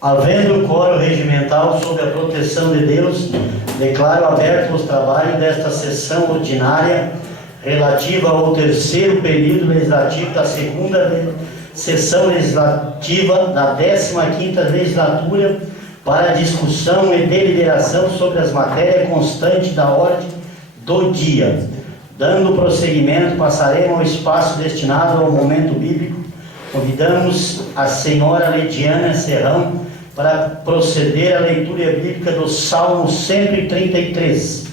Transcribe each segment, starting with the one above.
Havendo quórum regimental sob a proteção de Deus, declaro aberto os trabalhos desta sessão ordinária relativa ao terceiro período legislativo da segunda sessão legislativa da 15ª legislatura para discussão e deliberação sobre as matérias constantes da ordem do dia. Dando prosseguimento, passaremos ao espaço destinado ao momento bíblico. Convidamos a senhora Lediana Serrão para proceder à leitura bíblica do Salmo 133.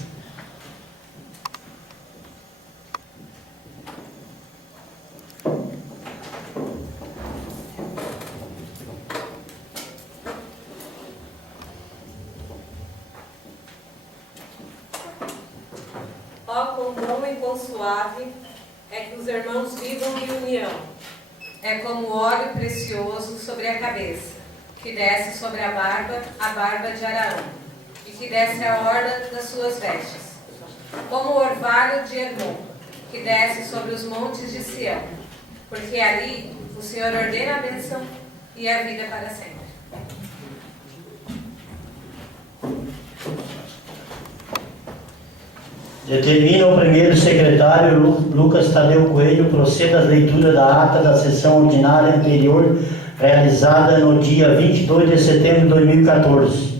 Ó, quão bom e quão suave é que os irmãos vivam em união. É como óleo precioso sobre a cabeça, que desce sobre a barba de Araão, e que desce a orla das suas vestes. Como o orvalho de Hermon, que desce sobre os montes de Sião, porque ali o Senhor ordena a bênção e a vida para sempre. Determina o primeiro secretário, Lucas Tadeu Coelho, proceda à leitura da ata da sessão ordinária anterior, realizada no dia 22 de setembro de 2014.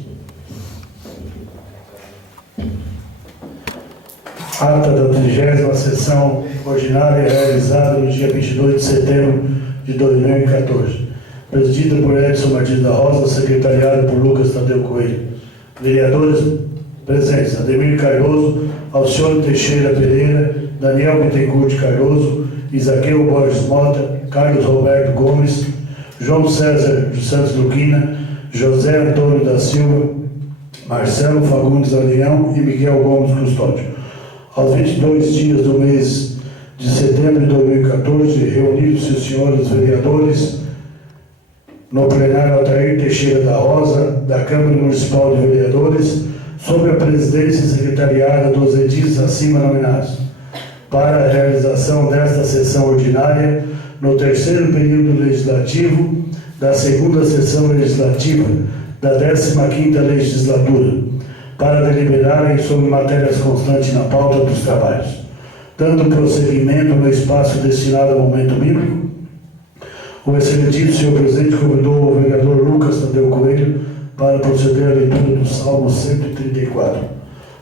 Ata da 30ª sessão ordinária realizada no dia 22 de setembro de 2014. Presidida por Edson Martins da Rosa, secretariada por Lucas Tadeu Coelho. Vereadores presentes: Ademir Cardoso, Alcione Teixeira Pereira, Daniel Bittencourt Cardoso, Isaqueu Borges Mota, Carlos Roberto Gomes, João César dos Santos Luquina, José Antônio da Silva, Marcelo Fagundes Alião e Miguel Gomes Custódio. Aos 22 dias do mês de setembro de 2014, reunidos-se os senhores vereadores no plenário Altair Teixeira da Rosa, da Câmara Municipal de Vereadores, sob a presidência secretariada dos edis acima nominados, para a realização desta sessão ordinária no terceiro período legislativo da segunda sessão legislativa da 15ª legislatura, para deliberarem sobre matérias constantes na pauta dos trabalhos. Dando prosseguimento no espaço destinado ao momento bíblico, o excelentíssimo senhor presidente convidou o vereador Lucas Tadeu Coelho para proceder à leitura do Salmo 134.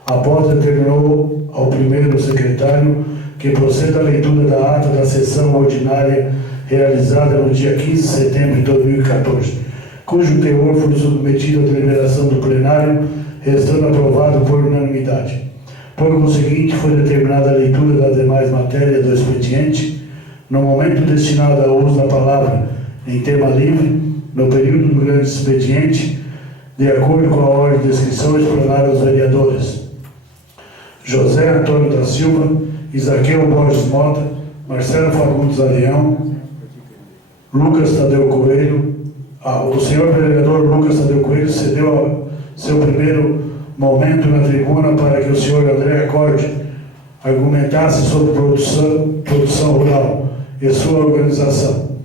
Após determinou ao primeiro secretário que proceda à leitura da ata da sessão ordinária realizada no dia 15 de setembro de 2014, cujo teor foi submetido à deliberação do plenário, restando aprovado por unanimidade. Por conseguinte, foi determinada a leitura das demais matérias do expediente, no momento destinado ao uso da palavra em tema livre, no período do grande expediente, de acordo com a ordem de inscrição explanada aos vereadores: José Antônio da Silva, Isaqueu Borges Mota, Marcelo Fagundes Alião, Lucas Tadeu Coelho. O senhor vereador Lucas Tadeu Coelho cedeu seu primeiro momento na tribuna para que o senhor André Acorde argumentasse sobre produção rural e sua organização.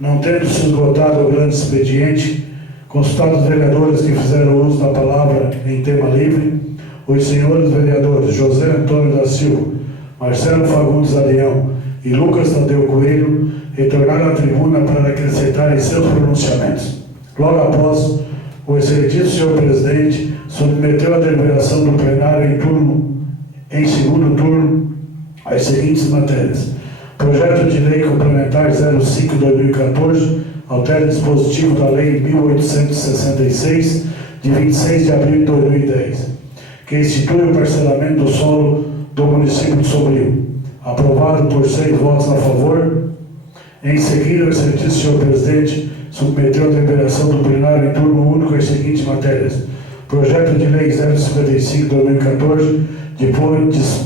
Não tendo se esgotado o grande expediente, consultados os vereadores que fizeram uso da palavra em tema livre, os senhores vereadores José Antônio da Silva, Marcelo Fagundes Alião e Lucas Tadeu Coelho retornaram à tribuna para acrescentarem seus pronunciamentos. Logo após, o excelentíssimo senhor presidente submeteu à deliberação do plenário em segundo turno as seguintes matérias: Projeto de Lei Complementar 05/2014, altera dispositivo da Lei 1866, de 26 de abril de 2010, que institui o parcelamento do solo do município de Sombrio. Aprovado por 6 votos a favor. Em seguida, o excelentíssimo senhor presidente submeteu à deliberação do plenário em turno único as seguintes matérias: Projeto de Lei 055/2014,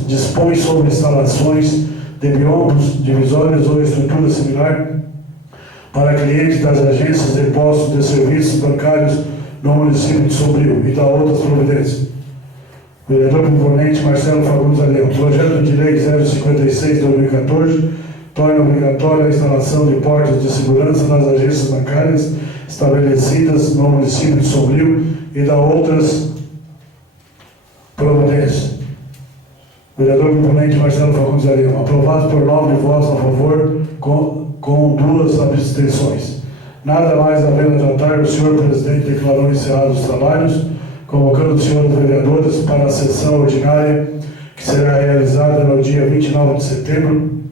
dispõe sobre instalações de biombos, divisórias ou estrutura similar para clientes das agências de postos de serviços bancários no município de Sombrio e da outras providências. Vereador proponente Marcelo Fagundes Alião. Projeto de Lei 056/2014 torna obrigatória a instalação de portas de segurança nas agências bancárias estabelecidas no município de Sombrio e dá outras providências. Vereador proponente Marcelo Fagundes Arião. Aprovado por 9 votos a favor, com 2 abstenções. Nada mais a pena tratar, o senhor presidente declarou encerrados os trabalhos, convocando os senhores vereadores para a sessão ordinária, que será realizada no dia 29 de setembro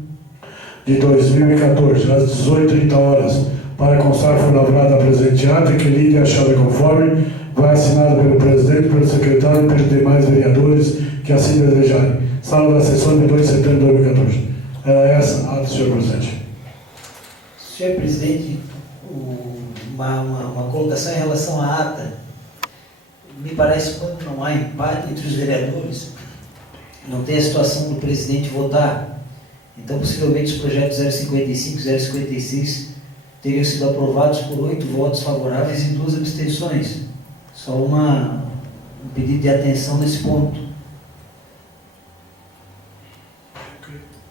de 2014, às 18h30, para constar foi lavrada a presente ata, que lide a chave conforme, vai assinada pelo presidente, pelo secretário e pelos demais vereadores que assim desejarem. Sala da sessão de 2 de setembro de 2014. Era essa a ata, senhor presidente. Senhor presidente, uma colocação em relação à ata. Me parece que quando não há empate entre os vereadores, não tem a situação do presidente votar. Então, possivelmente, os projetos 055 e 056 teriam sido aprovados por 8 votos favoráveis e 2 abstenções. Só um pedido de atenção nesse ponto.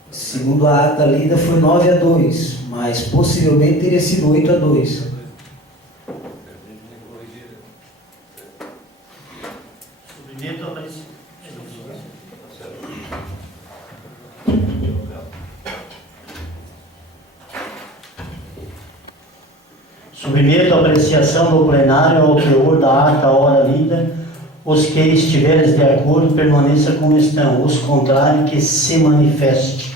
Segundo a ata lida, foi 9-2, mas possivelmente teria sido 8-2. Submeto a apreciação do plenário ao teor da ata à hora lida. Os que estiveres de acordo, permaneça como estão. Os contrários, que se manifeste.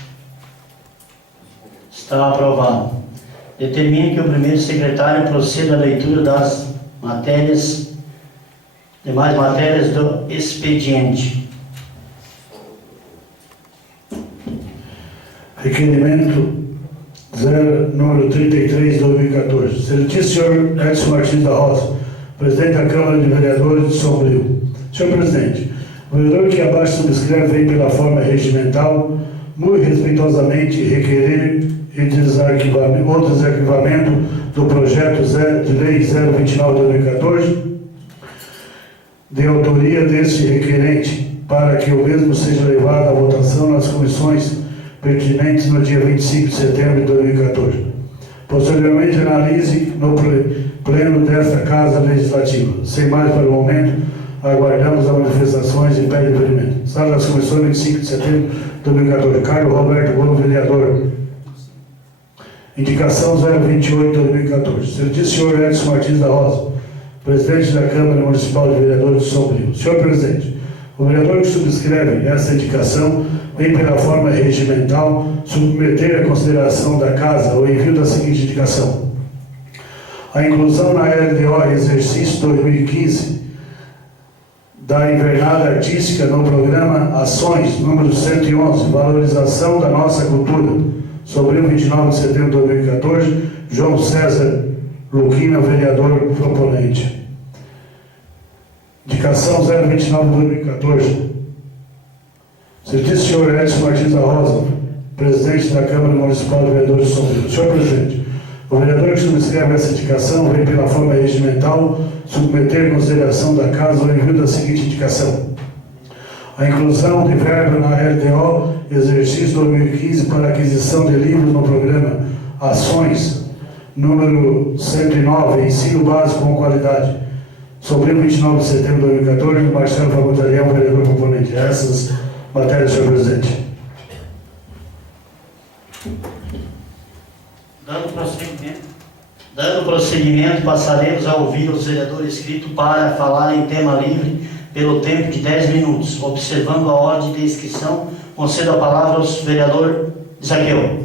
Está aprovado. Determino que o primeiro secretário proceda à leitura das demais matérias do expediente. Requerimento número 33 de 2014. Excelentíssimo senhor Edson Martins da Rosa, presidente da Câmara de Vereadores de Sombrio. Senhor presidente, o vereador que abaixo subscreve vem pela forma regimental, muito respeitosamente requerer o desarquivamento do projeto de lei 029 de 2014, de autoria deste requerente, para que o mesmo seja levado à votação nas comissões pertinentes no dia 25 de setembro de 2014. Posteriormente, analise no pleno desta Casa Legislativa. Sem mais para o momento, aguardamos as manifestações e pede deferimento. Sala das Comissões, 25 de setembro de 2014. Carlos Roberto Gomes, vereador. Indicação 028 de 2014. Excelentíssimo senhor Edson Martins da Rosa, presidente da Câmara Municipal de Vereadores de Sombrio. Senhor presidente, o vereador que subscreve essa indicação vem pela forma regimental submeter à consideração da Casa o envio da seguinte indicação: a inclusão na LDO exercício 2015 da invernada artística no programa Ações, número 111, valorização da nossa cultura, sobre o 29 de setembro de 2014, João César Luquina, vereador proponente. Indicação 029 de 2014. Excelentíssimo senhor Edson Martins da Rosa, presidente da Câmara Municipal de Vereadores de Sombrio. Senhor presidente, o vereador que subscreve essa indicação vem pela forma regimental submeter em consideração da Casa o envio da seguinte indicação: a inclusão de verba na LDO exercício 2015 para aquisição de livros no programa Ações, número 109, ensino básico com qualidade, sobre o 29 de setembro de 2014, Marcelo Fagundes Arião, vereador proponente. Essas matérias, senhor presidente. Dando prosseguimento, passaremos a ouvir os vereadores inscritos para falar em tema livre pelo tempo de 10 minutos. Observando a ordem de inscrição, concedo a palavra ao vereador Zaqueu.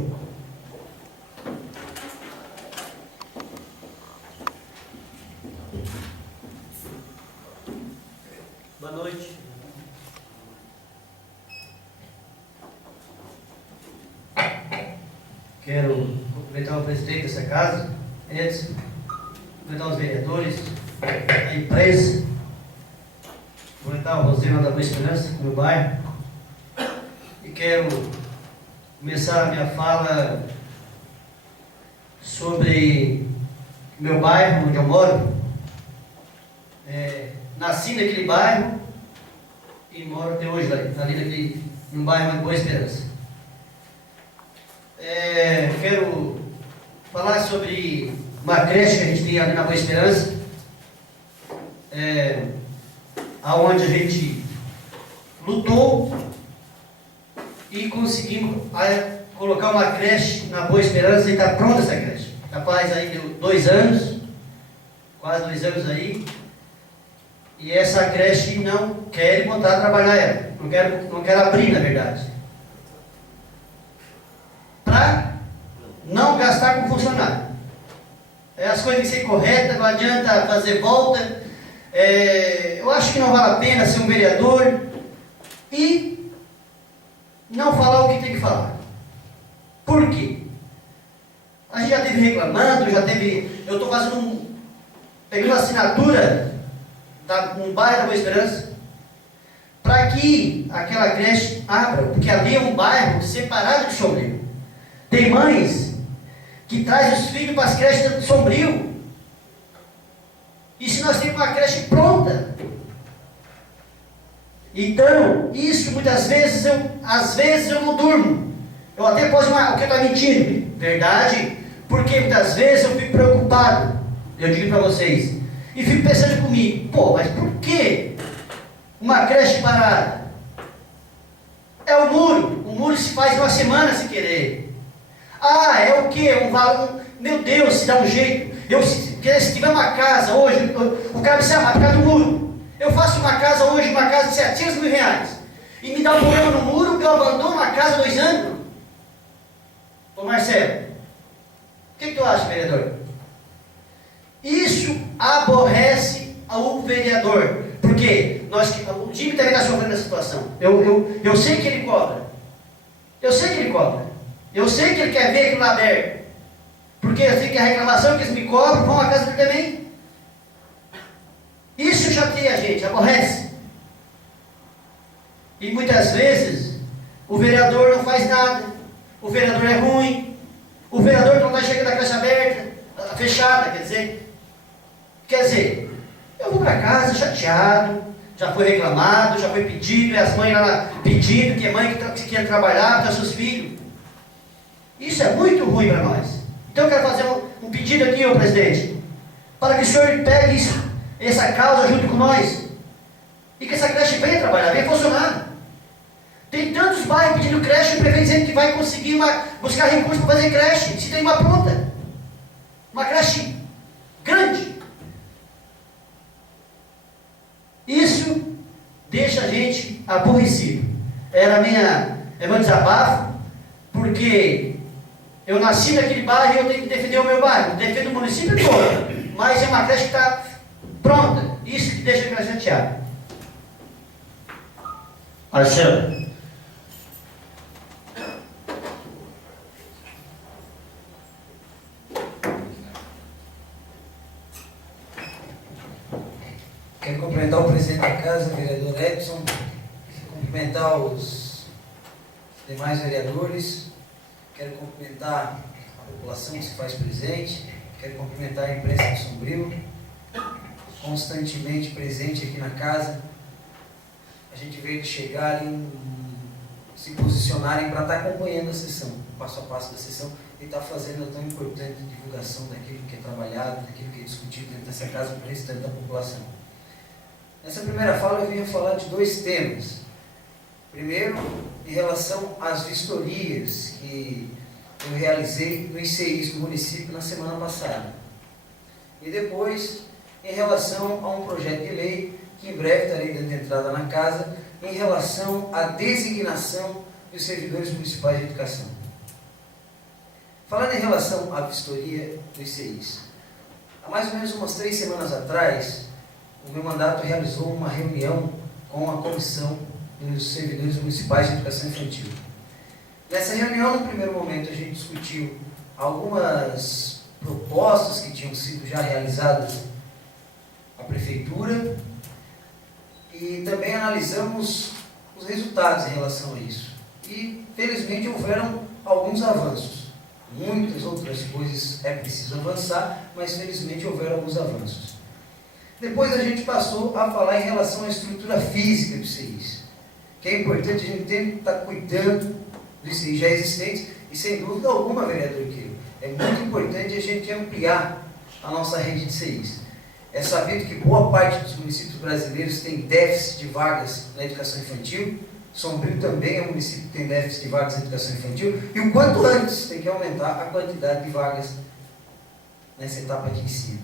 Boa noite. Quero cumprimentar o presidente dessa casa, Edson, cumprimentar os vereadores, a imprensa, cumprimentar o Rosena da Boa Esperança, do meu bairro, e quero começar a minha fala sobre meu bairro, onde eu moro. Nasci naquele bairro e moro até hoje ali num bairro de Boa Esperança. Quero falar sobre uma creche que a gente tem ali na Boa Esperança, aonde a gente lutou e conseguimos colocar uma creche na Boa Esperança e está pronta essa creche. Já faz aí 2 anos, quase 2 anos aí, e essa creche não quer botar a trabalhar ela, não quero abrir, na verdade, para não gastar com funcionário. As coisas têm que ser corretas, não adianta fazer volta. Eu acho que não vale a pena ser um vereador e não falar o que tem que falar. Por quê? A gente já teve reclamando, eu estou peguei uma assinatura no bairro da Boa Esperança para que aquela creche abra, porque ali é um bairro separado de Sombrio. Tem mães que trazem os filhos para as creches de Sombrio. E se nós temos uma creche pronta? Então, isso muitas vezes, às vezes eu não durmo. Eu até posso o que eu estou mentindo, verdade? Porque muitas vezes eu fico preocupado, eu digo para vocês, e fico pensando comigo, mas por que uma creche parada? É o muro se faz em uma semana se querer. É o quê? Meu Deus, se dá um jeito. Se tiver uma casa hoje, o cara precisa ficar do muro. Eu faço uma casa hoje, uma casa de 700 mil reais, e me dá um problema no muro, eu abandono a casa 2 anos. Ô Marcelo, o que tu acha, vereador? Isso aborrece o vereador, porque o time também está sofrendo essa situação. Eu sei que ele cobra. Eu sei que ele cobra. Eu sei que ele quer ver aquilo lá aberto. Porque eu sei que a reclamação que eles me cobram vão à casa dele também. Isso chateia a gente, aborrece. E muitas vezes o vereador não faz nada. O vereador é ruim. O vereador não está chegando a creche aberta, fechada, Quer dizer, eu vou para casa chateado, já foi reclamado, já foi pedido, e as mães lá pedindo, que é mãe que quer trabalhar para seus filhos. Isso é muito ruim para nós. Então eu quero fazer um pedido aqui, ô presidente, para que o senhor pegue essa causa junto com nós, e que essa creche venha trabalhar, venha funcionar. Tem tantos bairros pedindo creche, o prefeito dizendo que vai conseguir buscar recursos para fazer creche, se tem uma pronta. Uma creche grande. Isso deixa a gente aborrecido. É meu desabafo, porque eu nasci naquele bairro e eu tenho que defender o meu bairro. Defendo o município todo, mas é uma creche que está pronta. Isso que deixa a gente chateado. Marcelo. Quero cumprimentar o presidente da casa, o vereador Edson, cumprimentar os demais vereadores, quero cumprimentar a população que se faz presente, quero cumprimentar a imprensa de Sombrio, constantemente presente aqui na casa. A gente vê eles chegarem, se posicionarem para estar acompanhando a sessão, o passo a passo da sessão, e estar fazendo a tão importante divulgação daquilo que é trabalhado, daquilo que é discutido dentro dessa casa para o restante da população. Nessa primeira fala eu vinha falar de 2 temas. Primeiro, em relação às vistorias que eu realizei no ICIs do município na semana passada. E depois, em relação a um projeto de lei que em breve estarei dando entrada na casa, em relação à designação dos servidores municipais de educação. Falando em relação à vistoria do ICIs, há mais ou menos umas 3 semanas atrás, o meu mandato realizou uma reunião com a comissão dos servidores municipais de educação infantil. Nessa reunião, no primeiro momento, a gente discutiu algumas propostas que tinham sido já realizadas à prefeitura e também analisamos os resultados em relação a isso. E, felizmente, houveram alguns avanços. Muitas outras coisas é preciso avançar, mas, felizmente, houveram alguns avanços. Depois a gente passou a falar em relação à estrutura física dos ICIs, que é importante a gente estar cuidando dos ICIs já existentes E sem dúvida alguma, vereador Queiro, é muito importante a gente ampliar a nossa rede de CIs. É sabido que boa parte dos municípios brasileiros tem déficit de vagas na educação infantil. Sombrio também é um município que tem déficit de vagas na educação infantil. E o quanto antes tem que aumentar a quantidade de vagas nessa etapa de ensino.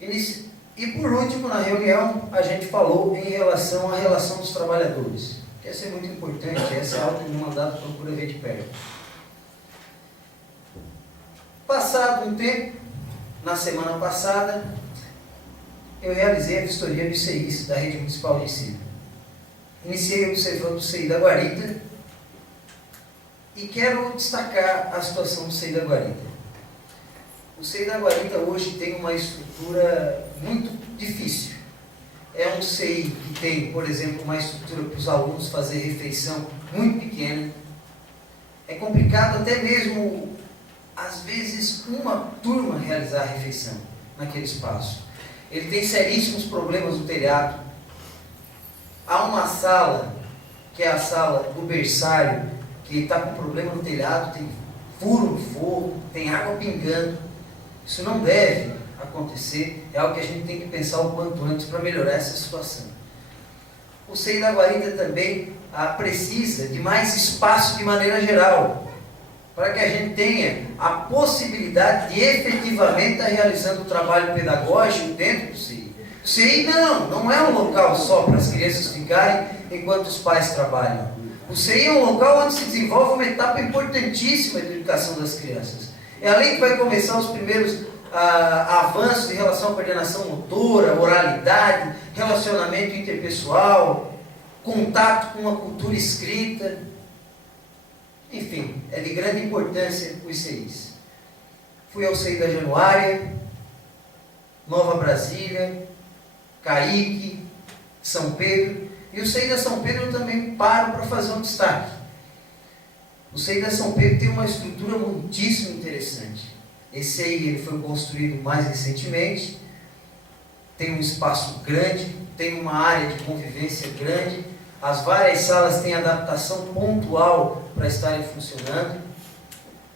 E por último, na reunião, a gente falou em relação à relação dos trabalhadores. Que essa é muito importante, essa é algo que o mandato procura ver de perto. Passado um tempo, na semana passada, eu realizei a vistoria dos CIs da Rede Municipal de Ensino. Iniciei observando o CI da Guarita e quero destacar a situação do CI da Guarita. O CI da Guarita hoje tem uma estrutura muito difícil. É um CI que tem, por exemplo, uma estrutura para os alunos fazer refeição muito pequena. É complicado até mesmo, às vezes, uma turma realizar a refeição naquele espaço. Ele tem seríssimos problemas no telhado. Há uma sala, que é a sala do berçário, que está com problema no telhado, tem furo no forro, tem água pingando. Isso não deve acontecer, é algo que a gente tem que pensar o quanto antes para melhorar essa situação. O CI da Guarita também precisa de mais espaço de maneira geral, para que a gente tenha a possibilidade de efetivamente estar realizando o trabalho pedagógico dentro do CI. O CI não é um local só para as crianças ficarem enquanto os pais trabalham. O CI é um local onde se desenvolve uma etapa importantíssima de educação das crianças. É ali que vai começar os primeiros avanços em relação à coordenação motora, oralidade, relacionamento interpessoal, contato com a cultura escrita. Enfim, é de grande importância os CIs. Fui ao CI da Januária, Nova Brasília, Caique, São Pedro, e o CI da São Pedro eu também paro para fazer um destaque. O CI da São Pedro tem uma estrutura muitíssimo interessante. Esse CI ele foi construído mais recentemente, tem um espaço grande, tem uma área de convivência grande, as várias salas têm adaptação pontual para estarem funcionando.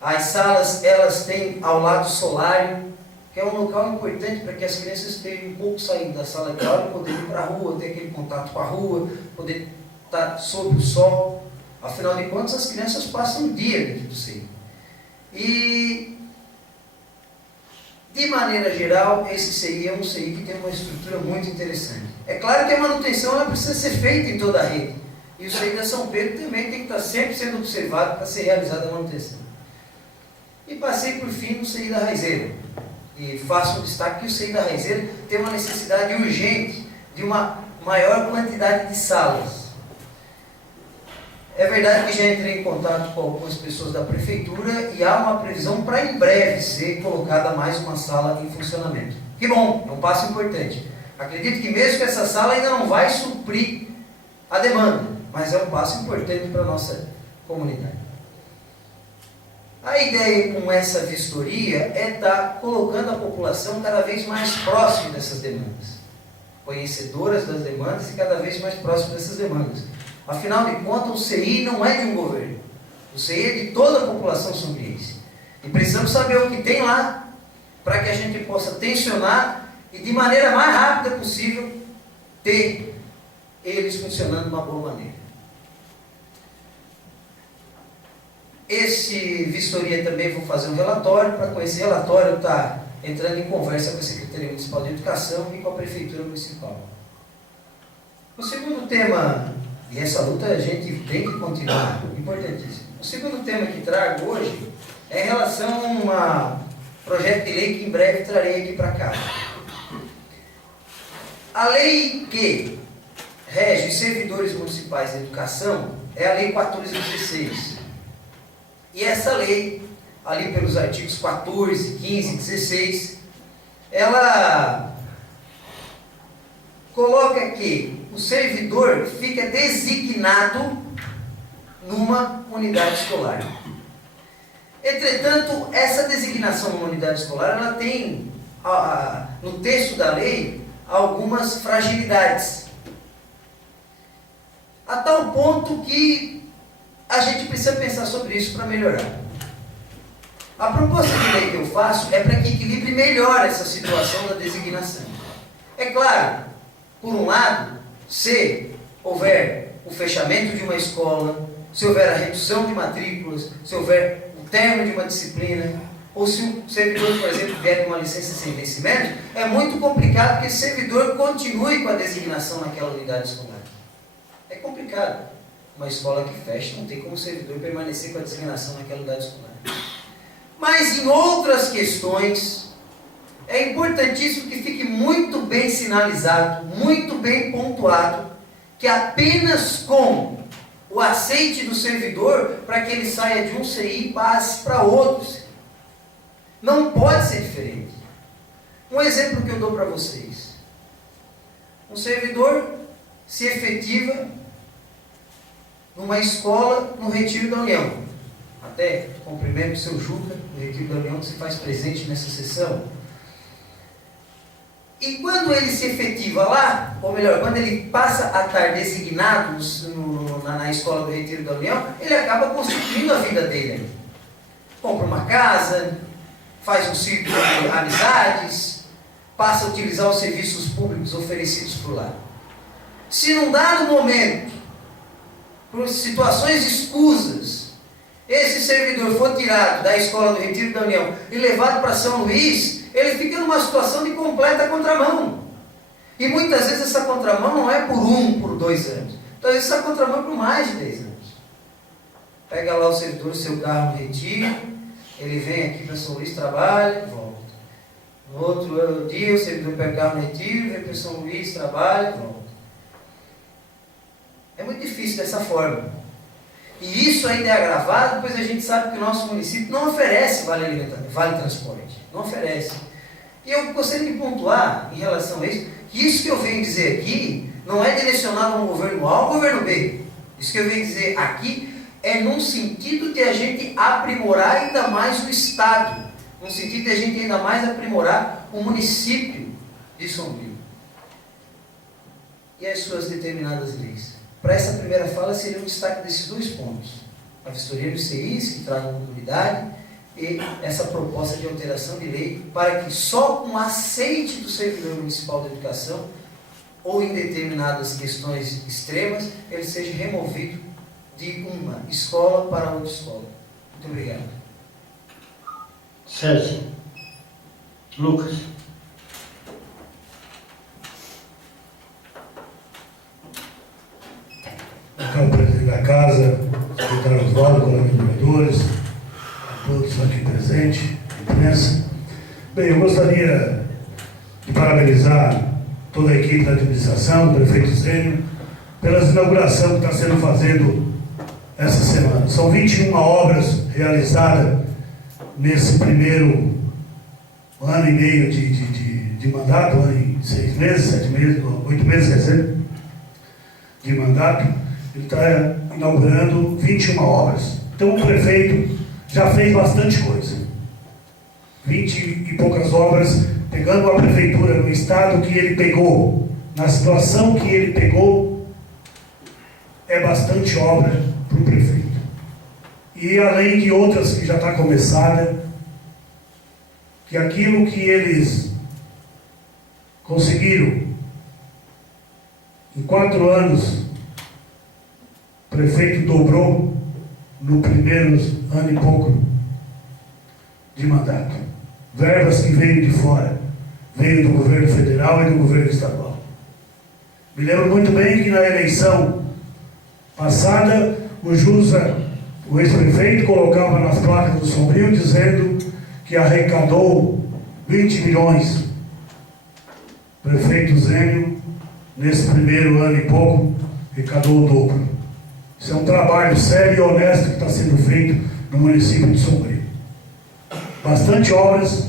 As salas elas têm ao lado solário, que é um local importante para que as crianças tenham um pouco saindo da sala de aula e poder ir para a rua, ter aquele contato com a rua, poder estar sob o sol. Afinal de contas, as crianças passam um dia dentro do CI. E, de maneira geral, esse CI é um CI que tem uma estrutura muito interessante. É claro que a manutenção ela precisa ser feita em toda a rede. E o CI da São Pedro também tem que estar sempre sendo observado para ser realizada a manutenção. E passei, por fim, no CI da Raizeira. E faço um destaque que o CI da Raizeira tem uma necessidade urgente de uma maior quantidade de salas. É verdade que já entrei em contato com algumas pessoas da prefeitura e há uma previsão para em breve ser colocada mais uma sala em funcionamento. Que bom, é um passo importante. Acredito que mesmo que essa sala ainda não vai suprir a demanda, mas é um passo importante para a nossa comunidade. A ideia com essa vistoria é estar colocando a população cada vez mais próxima dessas demandas, conhecedoras das demandas e cada vez mais próxima dessas demandas. Afinal de contas, o CI não é de um governo, o CI é de toda a população sombriense. E precisamos saber o que tem lá, para que a gente possa tensionar e de maneira mais rápida possível ter eles funcionando de uma boa maneira. Esse vistoria também vou fazer um relatório, para com esse relatório estar entrando em conversa com a Secretaria Municipal de Educação e com a Prefeitura Municipal. O segundo tema, e essa luta a gente tem que continuar, importantíssimo. O segundo tema que trago hoje é em relação a um projeto de lei que em breve trarei aqui para cá. A lei que rege os servidores municipais de educação é a Lei 1416. E essa lei, ali pelos artigos 14, 15 e 16, ela coloca que o servidor fica designado numa unidade escolar. Entretanto, essa designação numa unidade escolar, ela tem, no texto da lei, algumas fragilidades. A tal ponto que a gente precisa pensar sobre isso para melhorar. A proposta de lei que eu faço é para que equilibre melhor essa situação da designação. É claro, por um lado, se houver o fechamento de uma escola, se houver a redução de matrículas, se houver o término de uma disciplina, ou se o servidor, por exemplo, vier de uma licença sem vencimento, é muito complicado que esse servidor continue com a designação naquela unidade escolar. É complicado. Uma escola que fecha, não tem como o servidor permanecer com a designação naquela unidade escolar. Mas em outras questões, é importantíssimo que fique muito bem sinalizado, muito bem pontuado, que apenas com o aceite do servidor, para que ele saia de um CI e passe para outro CI. Não pode ser diferente. Um exemplo que eu dou para vocês. Um servidor se efetiva numa escola no Retiro da União. Até cumprimento o seu Juca, no Retiro da União, que se faz presente nessa sessão. E quando ele se efetiva lá, ou melhor, quando ele passa a estar designado na escola do Retiro da União, ele acaba constituindo a vida dele. Compra uma casa, faz um círculo de amizades, passa a utilizar os serviços públicos oferecidos por lá. Se num dado momento, por situações escusas, esse servidor for tirado da escola do Retiro da União e levado para São Luís, ele fica numa situação de completa contramão. E muitas vezes essa contramão não é por 2 anos. Então essa contramão é por mais de 10 anos. Pega lá o servidor, seu carro no Retiro, ele vem aqui para São Luís, trabalha, volta. No outro dia o servidor pega o carro no Retiro, vem para São Luís, trabalha, volta. É muito difícil dessa forma. E isso ainda é agravado, pois a gente sabe que o nosso município não oferece vale transporte. Não oferece. E eu gostaria de pontuar em relação a isso, que isso que eu venho dizer aqui não é direcionado a um governo A ou um governo B. Isso que eu venho dizer aqui é num sentido de a gente aprimorar ainda mais o Estado. Num sentido de a gente ainda mais aprimorar o município de Sombrio. E as suas determinadas leis. Para essa primeira fala seria um destaque desses 2 pontos. A vistoria dos CIs, que tragam mobilidade, e essa proposta de alteração de lei, para que só com aceite do servidor municipal de educação, ou em determinadas questões extremas, ele seja removido de uma escola para outra escola. Muito obrigado. Sérgio. Lucas. Então, presidente da casa, secretário Oswaldo, colegas vereadores, a todos aqui presentes, imprensa. Bem, eu gostaria de parabenizar toda a equipe da administração, do prefeito Zênio, pela inauguração que está sendo fazendo essa semana. São 21 obras realizadas nesse primeiro ano e meio de mandato, ano e 6 meses, 7 meses, 8 meses, quer dizer, de mandato. Ele está inaugurando 21 obras. Então o prefeito já fez bastante coisa. 20 e poucas obras, pegando a prefeitura no estado que ele pegou, na situação que ele pegou, é bastante obra para o prefeito. E além de outras que já está começada, que aquilo que eles conseguiram em 4 anos, o prefeito dobrou no primeiro ano e pouco de mandato. Verbas que veio de fora, veio do governo federal e do governo estadual. Me lembro muito bem que na eleição passada, o Jusa, o ex-prefeito, colocava nas placas do Sombrio dizendo que arrecadou 20 milhões. O prefeito Zênio, nesse primeiro ano e pouco, arrecadou o dobro. Isso é um trabalho sério e honesto que está sendo feito no município de Sombrio. Bastante obras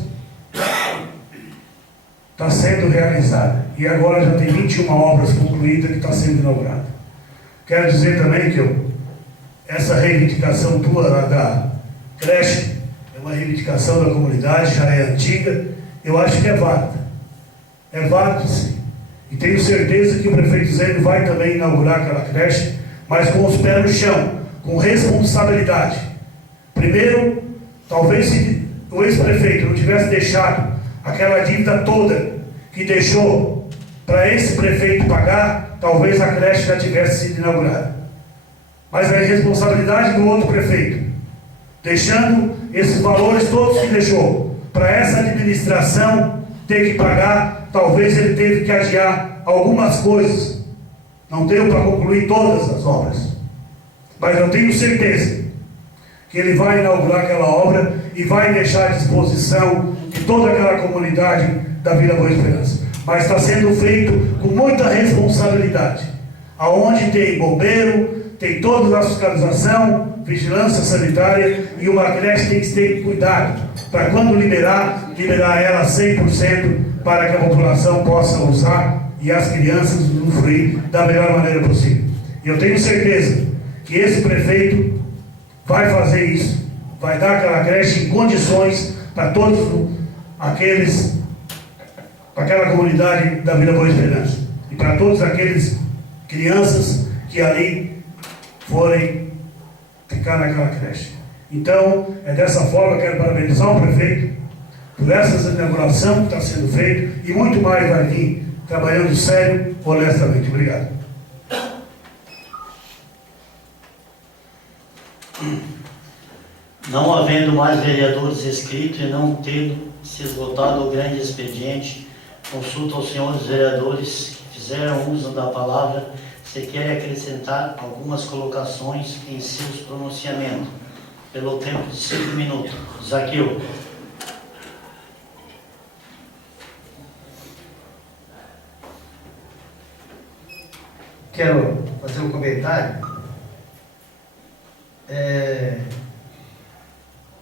está sendo realizada. E agora já tem 21 obras concluídas que está sendo inaugurada. Quero dizer também que essa reivindicação tua da creche é uma reivindicação da comunidade, já é antiga. Eu acho que é válida. É válido, sim. E tenho certeza que o prefeito Zênio vai também inaugurar aquela creche, mas com os pés no chão, com responsabilidade. Primeiro, talvez se o ex-prefeito não tivesse deixado aquela dívida toda que deixou para esse prefeito pagar, talvez a creche já tivesse sido inaugurada. Mas a responsabilidade do outro prefeito, deixando esses valores todos que deixou para essa administração ter que pagar, talvez ele teve que adiar algumas coisas. Não deu para concluir todas as obras. Mas eu tenho certeza que ele vai inaugurar aquela obra e vai deixar à disposição de toda aquela comunidade da Vila Boa Esperança. Mas está sendo feito com muita responsabilidade. Aonde tem bombeiro, tem toda a fiscalização, vigilância sanitária, e uma creche tem que ter cuidado para quando liberar ela 100% para que a população possa usar e as crianças usufruir da melhor maneira possível. E eu tenho certeza que esse prefeito vai fazer isso, vai dar aquela creche em condições para todos aqueles, para aquela comunidade da Vila Boa Esperança e para todos aqueles crianças que ali forem ficar naquela creche. Então, é dessa forma que eu quero parabenizar o prefeito por essa inauguração que está sendo feita, e muito mais vai vir trabalhando sério, honestamente. Obrigado. Não havendo mais vereadores inscritos e não tendo se esgotado o grande expediente, consulto aos senhores vereadores que fizeram uso da palavra se quer acrescentar algumas colocações em seus pronunciamentos, pelo tempo de 5 minutos. Zaqueu. Quero fazer um comentário.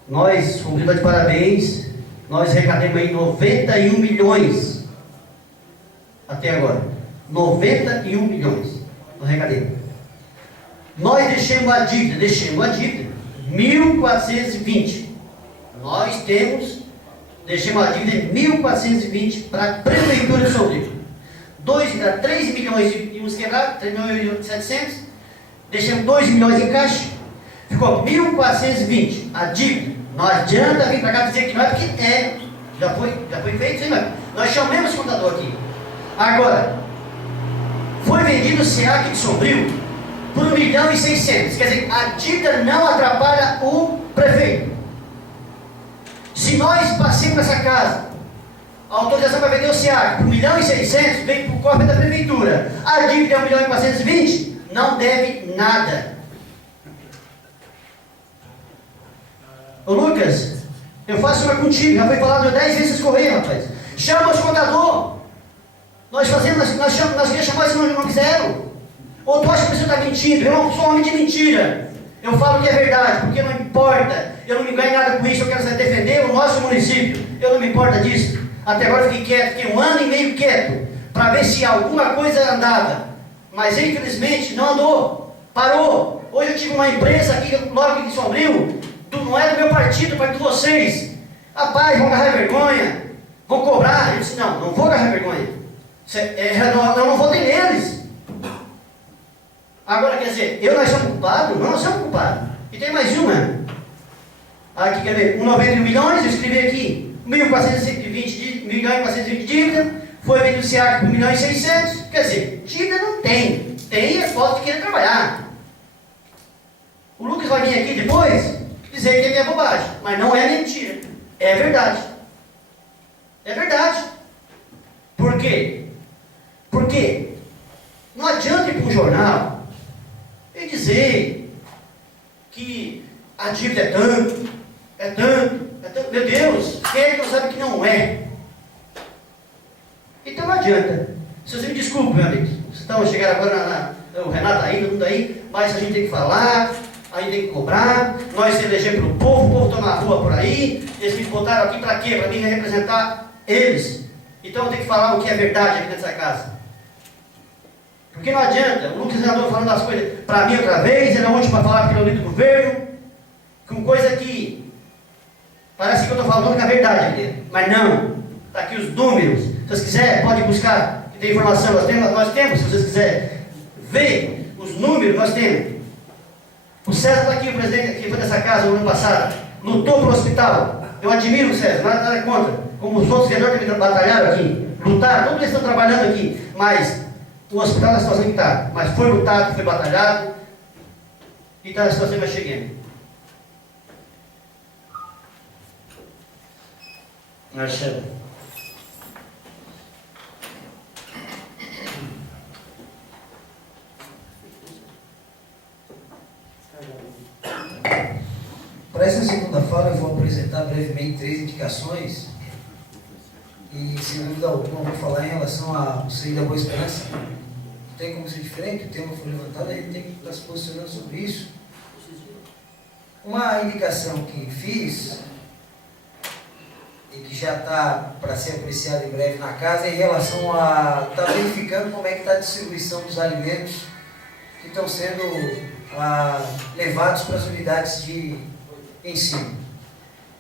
Nós, com de parabéns, nós arrecadamos aí 91 milhões até agora. 91 milhões nós arrecadamos. Nós deixamos a dívida, 1.420. Nós deixamos a dívida de 1.420 para a Prefeitura de São Paulo. 3 milhões e uns quebrados, 3 milhões e 700, deixamos 2 milhões em caixa, ficou 1.420 a dívida. Não adianta vir para cá dizer que não é, porque já foi feito, sim, nós chamamos o contador aqui. Agora, foi vendido o SEAC de Sombrio por 1.600.000, quer dizer, a dívida não atrapalha o prefeito. Se nós passemos nessa casa, a autorização para vender o SEAC por 1.600.000, vem para o cofre da prefeitura. A dívida é 1.420.000, não deve nada. Ô Lucas, eu faço uma contigo, já foi falado 10 vezes correr, rapaz. Chama os contador. Nós queríamos chamar isso, não quiseram. Ou tu acha que a pessoa está mentindo? Eu não sou homem de mentira. Eu falo que é verdade, porque não importa. Eu não me ganho nada com isso, eu quero defender o nosso município. Eu não me importa disso. Até agora eu fiquei quieto, fiquei 1 ano e meio quieto, para ver se alguma coisa andava. Mas infelizmente não andou, parou. Hoje eu tive uma empresa aqui, logo em Sombrio, não é do meu partido, partido de vocês. Rapaz, vão agarrar vergonha, vão cobrar. Eu disse, não vou agarrar vergonha. Eu não votei neles. Agora, quer dizer, nós somos culpados? Não, nós somos culpados. E tem mais uma. Aqui, quer ver, 91 milhões, eu escrevi aqui, 1.420 milhões de dívida, foi vendido o SEAC por 1.600.000, quer dizer, dívida não tem. Tem é falta de querer trabalhar. O Lucas vai vir aqui depois dizer que é minha bobagem, mas não é mentira, é verdade. É verdade. Por quê? Porque não adianta ir para um jornal e dizer que a dívida é tanto. Meu Deus, quem é que não sabe que não é? Então não adianta. Se você me desculpe, meu amigo, vocês estão chegando agora o Renato aí, todo mundo aí, mas a gente tem que falar, a gente tem que cobrar, nós se eleger para o povo está na rua por aí, eles me botaram aqui para quê? Para mim representar eles. Então eu tenho que falar o que é verdade aqui dentro dessa casa. Porque não adianta, o Lucas andou falando das coisas para mim outra vez, ele é último para falar porque eu li do governo, com coisa que parece que eu estou falando que é verdade aqui dentro. Mas não, está aqui os números. Se vocês quiserem, pode buscar, que tem informação, nós temos, se vocês quiserem ver os números, nós temos. O César está aqui, o presidente que foi dessa casa no ano passado, lutou pelo hospital. Eu admiro o César, nada contra. Como os outros vereadores que batalharam aqui, lutaram, todos eles estão trabalhando aqui, mas o hospital na situação que está. Mas foi lutado, foi batalhado e está na situação que vai chegando. Marcelo. Para essa segunda fala, eu vou apresentar brevemente 3 indicações e, sem dúvida alguma, vou falar em relação ao CI da Boa Esperança. Não tem como ser diferente, o tema foi levantado, a gente tem que estar se posicionando sobre isso. Uma indicação que fiz e que já está para ser apreciada em breve na casa é em relação a estar verificando como é que está a distribuição dos alimentos que estão sendo levados para as unidades de ensino.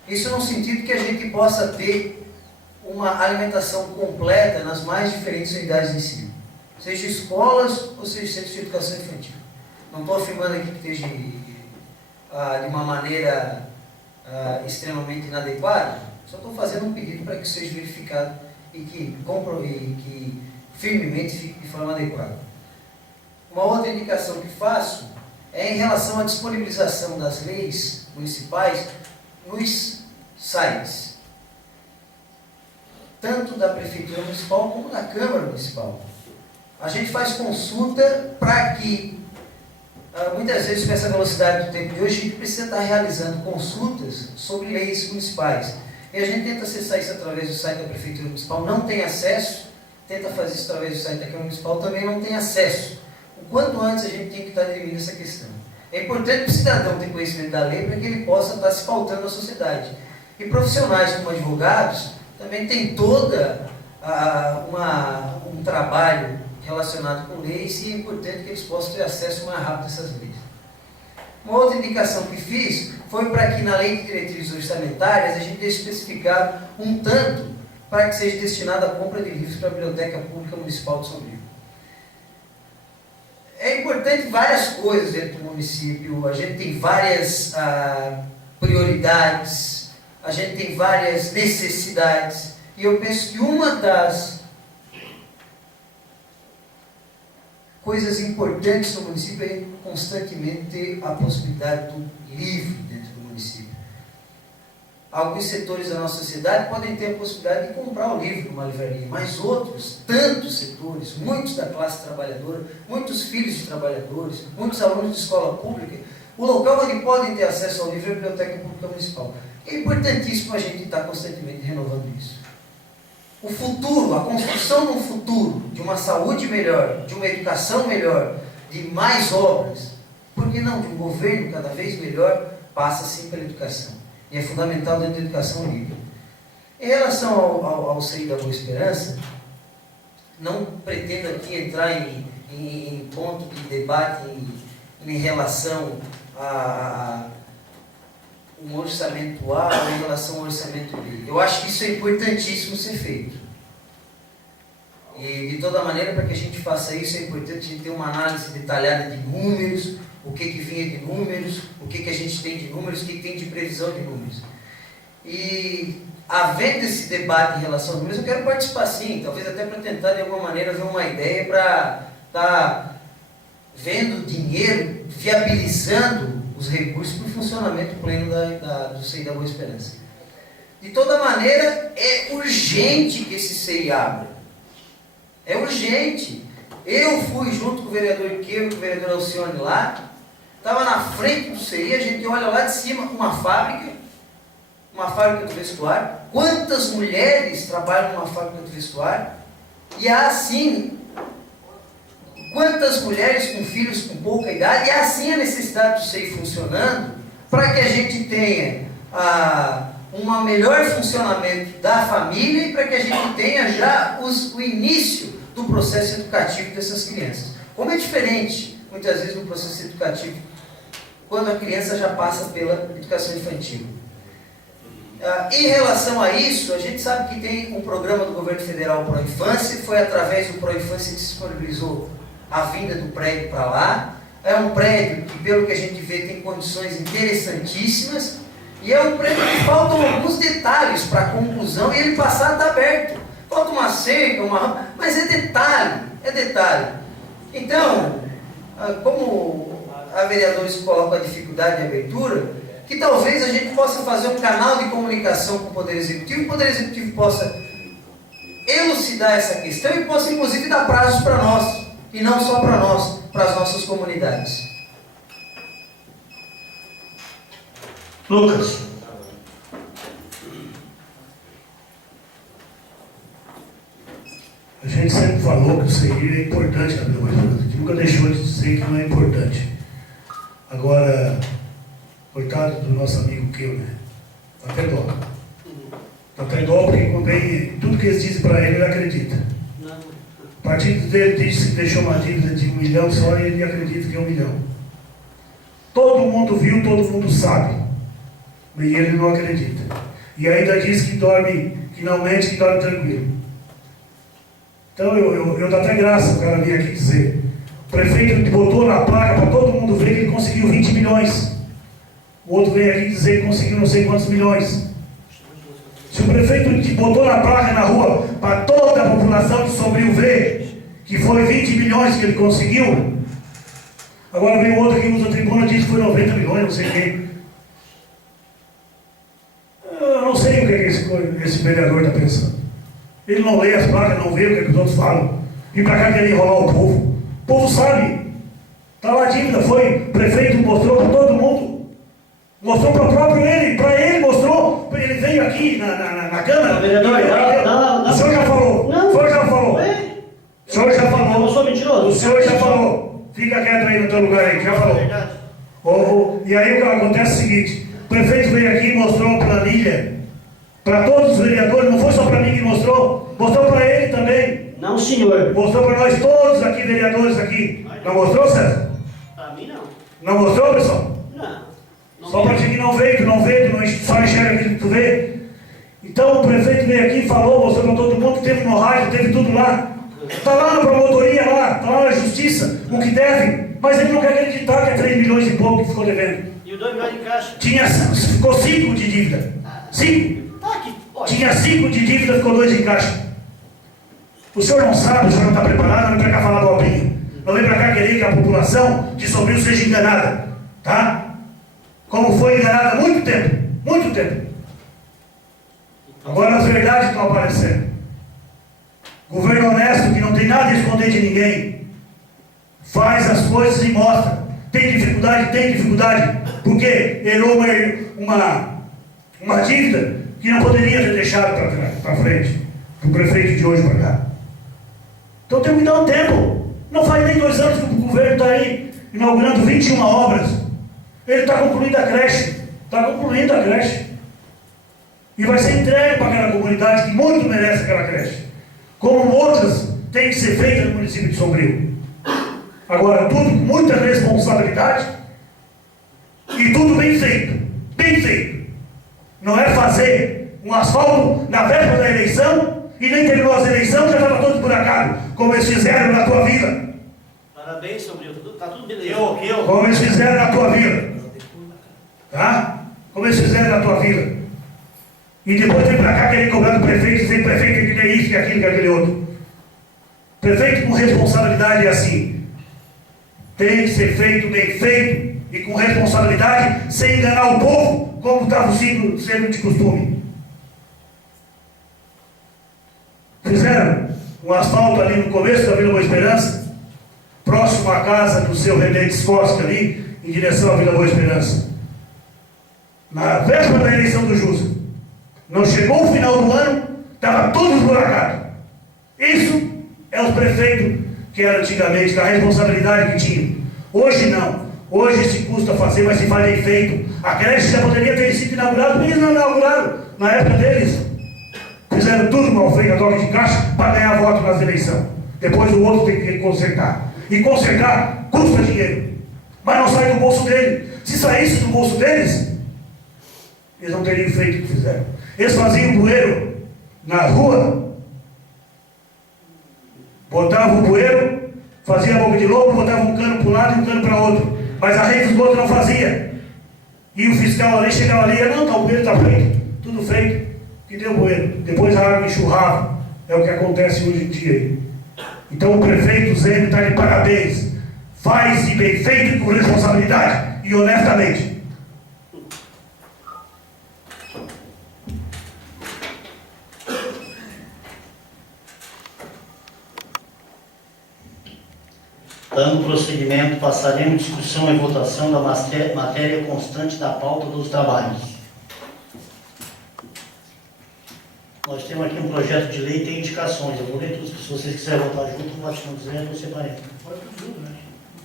Isso no sentido que a gente possa ter uma alimentação completa nas mais diferentes unidades de ensino, seja escolas ou seja centros de educação infantil. Não estou afirmando aqui que esteja de uma maneira extremamente inadequada, só estou fazendo um pedido para que seja verificado e que firmemente fique de forma adequada. Uma outra indicação que faço é em relação à disponibilização das leis municipais nos sites, tanto da Prefeitura Municipal como da Câmara Municipal. A gente faz consulta para que, muitas vezes com essa velocidade do tempo de hoje, a gente precisa estar realizando consultas sobre leis municipais. E a gente tenta acessar isso através do site da Prefeitura Municipal, não tem acesso, tenta fazer isso através do site da Câmara Municipal, também não tem acesso. O quanto antes a gente tem que estar dirimindo essa questão. É importante para o cidadão ter conhecimento da lei para que ele possa estar se pautando na sociedade. E profissionais como advogados também têm toda um trabalho relacionado com leis e é importante que eles possam ter acesso mais rápido a essas leis. Uma outra indicação que fiz foi para que na lei de diretrizes orçamentárias a gente deixe especificado um tanto para que seja destinado à compra de livros para a Biblioteca Pública Municipal de Sombrio. É importante várias coisas dentro do município, a gente tem várias prioridades, a gente tem várias necessidades, e eu penso que uma das coisas importantes no município é constantemente ter a possibilidade do livro dentro do município. Alguns setores da nossa sociedade podem ter a possibilidade de comprar o livro numa livraria, mas outros, tantos setores, muitos da classe trabalhadora, muitos filhos de trabalhadores, muitos alunos de escola pública, o local onde podem ter acesso ao livro é a Biblioteca Pública Municipal. É importantíssimo a gente estar constantemente renovando isso. O futuro, a construção de um futuro, de uma saúde melhor, de uma educação melhor, de mais obras, por que não, de um governo cada vez melhor, passa sim pela educação. E é fundamental dentro da educação livre. Em relação ao CI da Boa Esperança, não pretendo aqui entrar em ponto de debate em relação a um orçamento A ou em relação ao orçamento B. Eu acho que isso é importantíssimo ser feito. E de toda maneira, para que a gente faça isso, é importante a gente ter uma análise detalhada de números, o que vinha de números, o que a gente tem de números, o que tem de previsão de números. E, havendo esse debate em relação aos números, eu quero participar sim, talvez até para tentar de alguma maneira ver uma ideia para estar vendo dinheiro, viabilizando os recursos para o funcionamento pleno do CI da Boa Esperança. De toda maneira, é urgente que esse CI abra. É urgente. Eu fui junto com o vereador Iqueiro, com o vereador Alcione lá, estava na frente do CI, a gente olha lá de cima uma fábrica do vestuário. Quantas mulheres trabalham numa fábrica do vestuário? E há assim, quantas mulheres com filhos com pouca idade? E há assim a necessidade do CI funcionando para que a gente tenha um melhor funcionamento da família e para que a gente tenha já o início do processo educativo dessas crianças. Como é diferente, muitas vezes, no processo educativo, quando a criança já passa pela educação infantil. Em relação a isso, a gente sabe que tem um programa do governo federal Pro Infância, foi através do Pro Infância que se disponibilizou a vinda do prédio para lá. É um prédio que, pelo que a gente vê, tem condições interessantíssimas. E é um prédio que faltam alguns detalhes para a conclusão e ele passar está aberto. Falta uma cerca, mas é detalhe, é detalhe. Então, como a vereadores colocam a dificuldade de abertura, que talvez a gente possa fazer um canal de comunicação com o Poder Executivo, e o Poder Executivo possa elucidar essa questão e possa inclusive dar prazos para nós, e não só para nós, para as nossas comunidades. Lucas. A gente sempre falou que o CI é importante na Vila Boa Esperança. A gente nunca deixou de dizer que não é importante. Agora, coitado do nosso amigo Keu, né? Tá até dó. Tá até dó porque quando vem, tudo que eles dizem para ele, ele acredita. O partido dele disse que deixou uma dívida de 1 milhão só e ele acredita que é 1 milhão. Todo mundo viu, todo mundo sabe. E ele não acredita. E ainda diz que dorme, que não mente, que dorme tranquilo. Então eu dou até graça o cara vir aqui dizer. O prefeito botou na placa para todo mundo ver que ele conseguiu 20 milhões. O outro vem aqui dizer que conseguiu não sei quantos milhões. Se o prefeito botou na placa na rua para toda a população de Sombrio ver que foi 20 milhões que ele conseguiu, agora vem o outro que usa a tribuna e diz que foi 90 milhões, não sei quem. Eu não sei o que é esse vereador está pensando. Ele não lê as placas, não vê o que os outros falam. E para cá querer enrolar o povo. O povo sabe. Está lá a dívida, foi. O prefeito mostrou para todo mundo. Mostrou para o próprio ele. Para ele mostrou. Ele veio aqui na Câmara. Vereador, o senhor já falou. Não. O senhor já falou. O senhor já falou. Eu não sou mentiroso. O senhor já falou. Fica quieto aí no teu lugar aí. Já falou. Verdade. E aí o que acontece é o seguinte. O prefeito veio aqui e mostrou a planilha para todos os vereadores, não foi só para mim que mostrou para ele também. Não, senhor. Mostrou para nós todos aqui, vereadores aqui. Não mostrou, César? Para mim, não. Não mostrou, pessoal? Não. Só para ti que não veio, tu não vê, tu não só enxerga aquilo que tu vê. Então o prefeito veio aqui e falou, mostrou para todo mundo, teve no rádio, teve tudo lá. Está lá na promotoria, lá, está lá na justiça, o que deve. Mas ele não quer acreditar que é 3 milhões e pouco que ficou devendo. E o 2 milhões de caixa? Ficou 5 de dívida. 5. Tá aqui. Olha. Tinha 5 de dívida, ficou 2 em caixa. O senhor não sabe, o senhor não está preparado, não vem para cá falar bobinha. Não vem para cá querer que a população de Sombrio seja enganada. Tá? Como foi enganada há muito tempo. Muito tempo. Agora as verdades estão aparecendo. Governo honesto que não tem nada a esconder de ninguém. Faz as coisas e mostra. Tem dificuldade? Tem dificuldade. Porque errou uma dívida que não poderia ter deixado para frente, para o prefeito de hoje para cá. Então temos que dar um tempo. Não faz nem 2 anos que o governo está aí inaugurando 21 obras. Ele está concluindo a creche. Está concluindo a creche. E vai ser entregue para aquela comunidade que muito merece aquela creche. Como outras têm que ser feitas no município de Sombrio. Agora, tudo com muita responsabilidade e tudo bem feito. Bem feito. Não é fazer um asfalto na véspera da eleição e nem terminou as eleições, já estava todo esburacado, como eles fizeram na tua vila. Parabéns, Sombrio. Tá tudo beleza. Como eles fizeram na tua vila. Tá? Como eles fizeram na tua vila. E depois vem para cá querer cobrar do prefeito, dizer que o prefeito tem que ter isso, que aquilo, que aquele outro. Prefeito com responsabilidade é assim. Tem que ser feito, bem feito e com responsabilidade, sem enganar o povo, como estava sendo de costume. Fizeram um asfalto ali no começo da Vila Boa Esperança, próximo à casa do seu Remédio Scorsky ali, em direção à Vila Boa Esperança. Na véspera da eleição do Jusa. Não chegou o final do ano, estava tudo esburacado. Isso é os prefeitos que eram antigamente, da responsabilidade que tinham. Hoje não. Hoje se custa fazer, mas se faz bem feito. A creche já poderia ter sido inaugurada, mas eles não inauguraram na época deles. Fizeram tudo mal feito, a troca de caixa, para ganhar voto nas eleições. Depois o outro tem que consertar. E consertar custa dinheiro. Mas não sai do bolso dele. Se saísse do bolso deles, eles não teriam feito o que fizeram. Eles faziam bueiro na rua, botavam o bueiro Fazia boca de lobo, botava um cano para um lado e um cano para outro. Mas a rede de esgoto não fazia. E o fiscal ali chegava ali, não, tá, o bueiro está feito, tudo feito. Que deu bueiro. Depois a água enxurrava. É o que acontece hoje em dia. Então o prefeito Zeno está de parabéns. Faz e bem feito com responsabilidade e honestamente. Dando prosseguimento, passaremos discussão e votação da matéria constante da pauta dos trabalhos. Nós temos aqui um projeto de lei e tem indicações. Eu vou ler tudo. Se vocês quiserem votar junto, vote não quiser, eu separei. Pode tudo junto, né?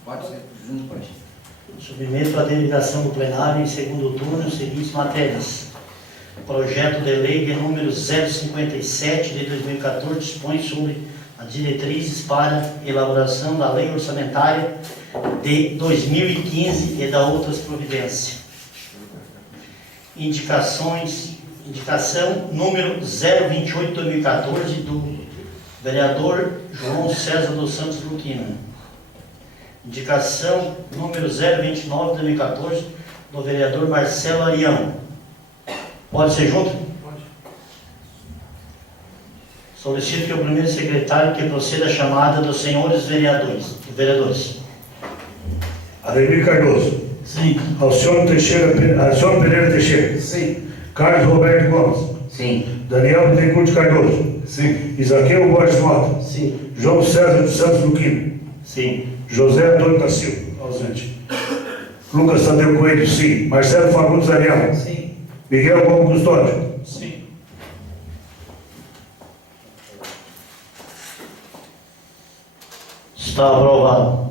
Pode ser junto, pode. Submeto à deliberação do plenário em segundo turno as seguintes matérias. Projeto de lei de número 057 de 2014 dispõe sobre as diretrizes para elaboração da lei orçamentária de 2015 e da outras providências. Indicação número 028 de 2014 do vereador João César dos Santos Luquina. Indicação número 029 de 2014 do vereador Marcelo Arião. Pode ser junto? Pode. Solicito que o primeiro secretário que proceda a chamada dos senhores vereadores. Ademir Cardoso. Sim. Alcione Pereira Teixeira. Sim. Carlos Roberto Gomes. Sim. Daniel Bittencourt Cardoso. Sim. Isaqueu Borges Mota. Sim. João César dos Santos Luquino. Sim. José Antônio da Silva. Ausente. Lucas Tadeu Coelho. Sim. Marcelo Fagundes Ariel. Sim. Miguel Gomes Custódio. Sim. Está aprovado.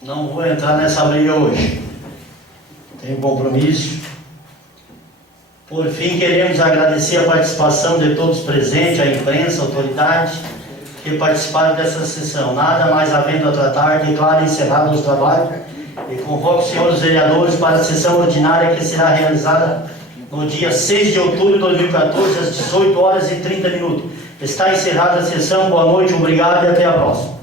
Não vou entrar nessa briga hoje. Tenho compromisso. Por fim, queremos agradecer a participação de todos presentes, a imprensa, a autoridade, que participaram dessa sessão. Nada mais havendo a tratar, declaro encerrado os trabalhos e convoco os senhores vereadores para a sessão ordinária que será realizada no dia 6 de outubro de 2014, às 18 horas e 30 minutos. Está encerrada a sessão. Boa noite, obrigado e até a próxima.